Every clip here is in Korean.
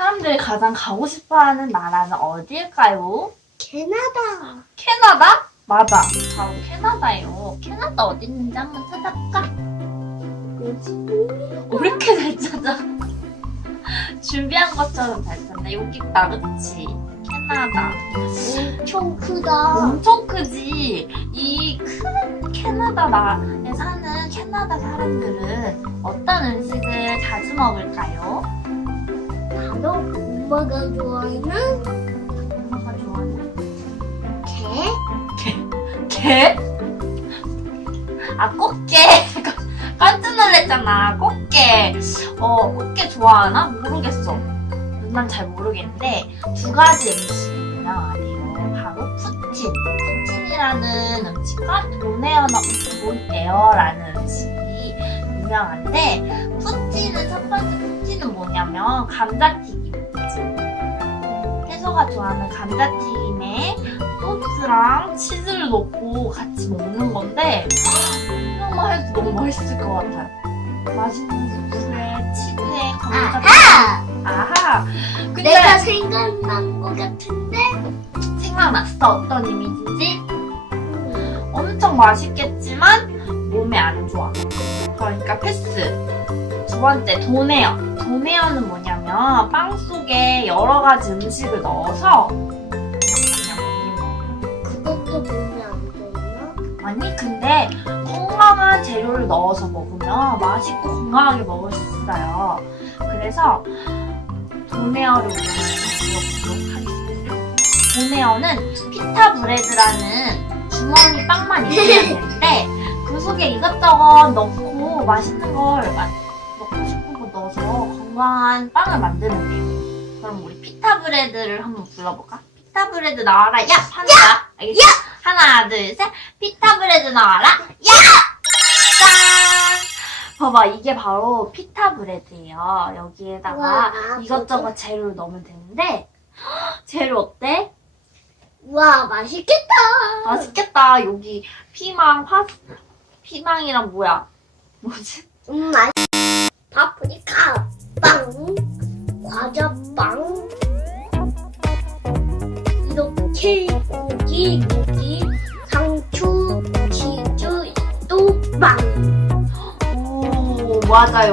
사람들이 가장 가고 싶어하는 나라는 어디일까요? 캐나다. 캐나다? 맞아. 바로 캐나다예요. 캐나다 어디 있는지 한번 찾아볼까? 왜 이렇게 잘 찾아? 준비한 것처럼 잘 찾네. 여기 있다, 그치? 캐나다. 엄청 크다. 엄청 크지? 이 큰 캐나다 나라에 사는 캐나다 사람들은 어떤 음식을 자주 먹을까요? 바로 엄마가 좋아하는 엄마가 좋아하는 개. 개? 아, 꽃게. 깜짝 놀랐잖아. 꽃게. 어, 꽃게 좋아하나? 모르겠어. 난 잘 모르겠는데, 두 가지 음식이 유명하대요. 바로 푸틴. 푸틴이라는 음식과 돈에어너, 돈에어라는 음식이 유명한데, 푸틴은 뭐냐면, 감자튀김이지. 태서가 좋아하는 감자튀김에 소스랑 치즈를 넣고 같이 먹는 건데 생각만 해도 너무 맛있을 것 같아요. 맛있는 소스에 치즈에 감자 아하! 아하. 근데 내가 생각난 것 같은데? 생각났어. 어떤 이미지인지? 엄청 맛있겠지만 몸에 안 좋아. 그러니까 패스. 두 번째 도네어. 도네어는 뭐냐면 빵 속에 여러 가지 음식을 넣어서. 그것도 몸에 안 좋나? 아니 근데 건강한 재료를 넣어서 먹으면 맛있고 건강하게 먹을 수 있어요. 그래서 도네어를 우리가 들어보도록 하겠습니다. 도네어는 피타 브레드라는 주머니 빵만 있으면 되는데 그 속에 이것저것 넣고 맛있는 걸 넣어서 건강한 빵을 만드는 거예요. 그럼 우리 피타 브레드를 한번 불러볼까? 피타 브레드 나와라 야 하나 알겠지? 하나 둘 셋 피타 브레드 나와라 야! 짠! 봐봐 이게 바로 피타 브레드예요. 여기에다가 와, 이것저것 재료를 넣으면 되는데 재료 어때? 와, 맛있겠다. 맛있겠다. 여기 피망, 파 피망이랑 뭐야? 뭐지? 음, 맛 파프리카 빵, 과자 빵, 이렇게 고기, 고기, 상추, 치즈, 또 빵. 오 맞아요.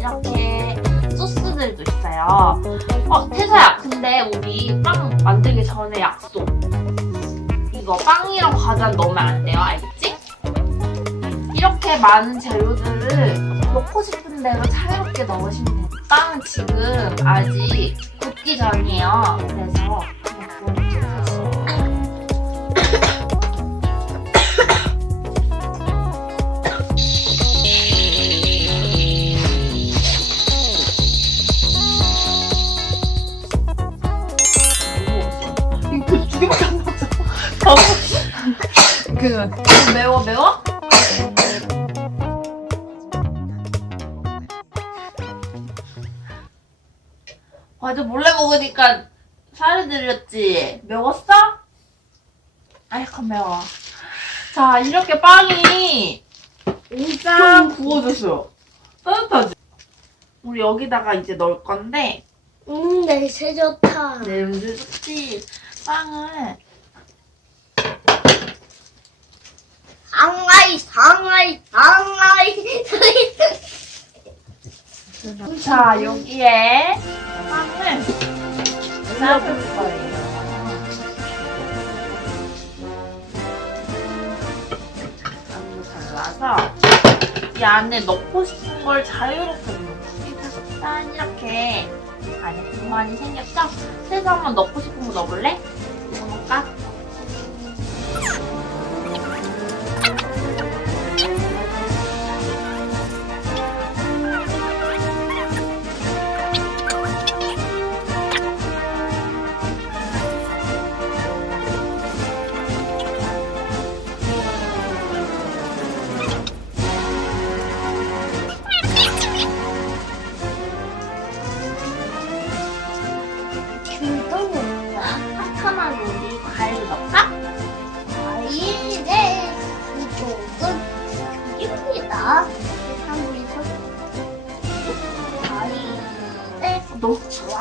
이렇게 소스들도 있어요. 어 태서야 근데 우리 빵 만들기 전에 약속. 이거 빵이랑 과자 넣으면 안 돼요. 알겠지? 이렇게 많은 재료들을 넣고 싶은 대로 자유롭게 넣으시면. 빵은 지금 아직 굽기 전이에요. 그래서. 그 매워 매워? 과자 몰래 먹으니까 살이 들렸지? 매웠어? 아이고 매워. 자 이렇게 빵이 쫙 구워졌어요. 따뜻하지? 우리 여기다가 이제 넣을 건데 음, 냄새 좋다. 냄새 좋지? 빵을 상하이, 상하이, 상하이. 자 여기에 빵을 싸줄 거예요. 잘라서 이 안에 넣고 싶은 걸 자유롭게 넣어. 짠 이렇게 안에 공간이 생겼죠? 그래서 한번 넣고 싶은 거 넣어볼래?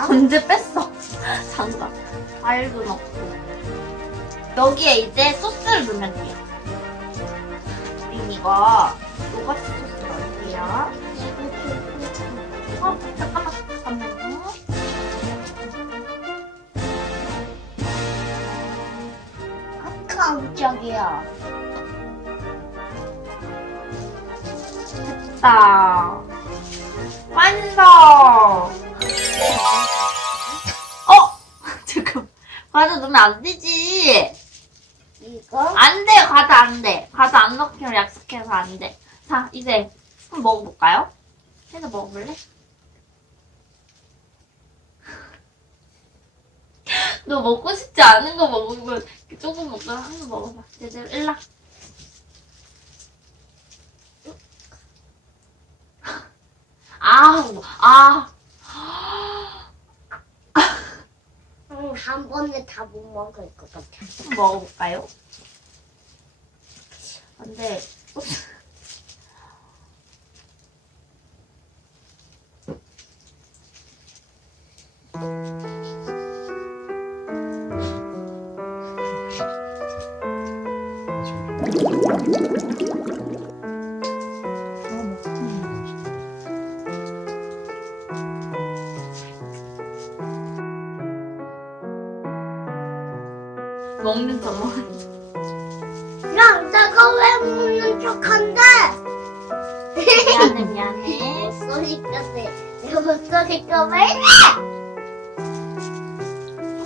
언제 뺐어? 잠깐. 과일도 넣고. 여기에 이제 소스를 넣으면 돼요. 우린 이거 요거트 소스 넣을게요. 어, 잠깐만, 잠깐만요. 깜짝이야. 됐다. 완성! 어! 잠깐. 과자 넣으면 안 되지. 이거 안 돼, 과자 안 돼. 과자 안 넣기로 약속해서 안 돼. 자, 이제 한번 먹어볼까요? 해서 먹어볼래? 너 먹고 싶지 않은 거 먹으면 조금 먹다가 한거 먹어봐. 제대로 일라. 아우, 아. 한 번에 다못 먹을 것 같아. 한번 먹어볼까요? 근데 먹는 척 먹는 척. 야, 내가 왜 먹는 척한데? 미안해 미안해. 목소리가 내, 내 목소리가 왜 이래?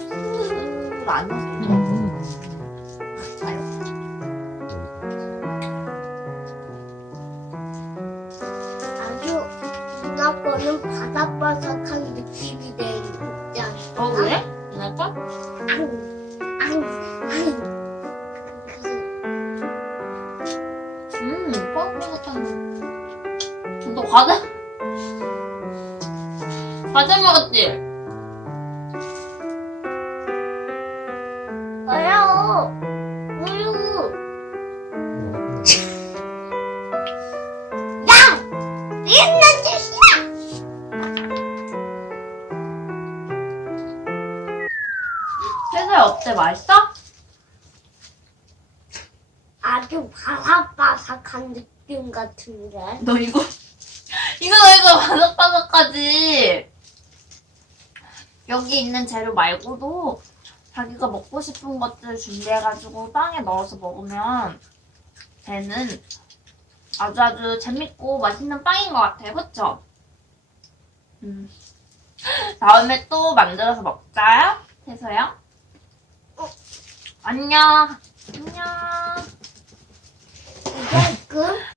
소스를 안 넣어도 아주 누나 거는 바삭바삭한 느낌이 내 않아? 어 그래? 누나 거? 앙, 앙, 앙. 음, 뻥뻥한. 너 과자? 과자 먹었지? 회사에 어때? 맛있어? 아주 바삭바삭한 느낌 같은데. 너 이거 이거 너 이거 바삭바삭하지? 여기 있는 재료 말고도 자기가 먹고 싶은 것들 준비해가지고 빵에 넣어서 먹으면 쟤는 아주 아주 재밌고 맛있는 빵인 것 같아요, 그쵸? 음. 다음에 또 만들어서 먹자요, 태서 안녕. 안녕. 이거 끔?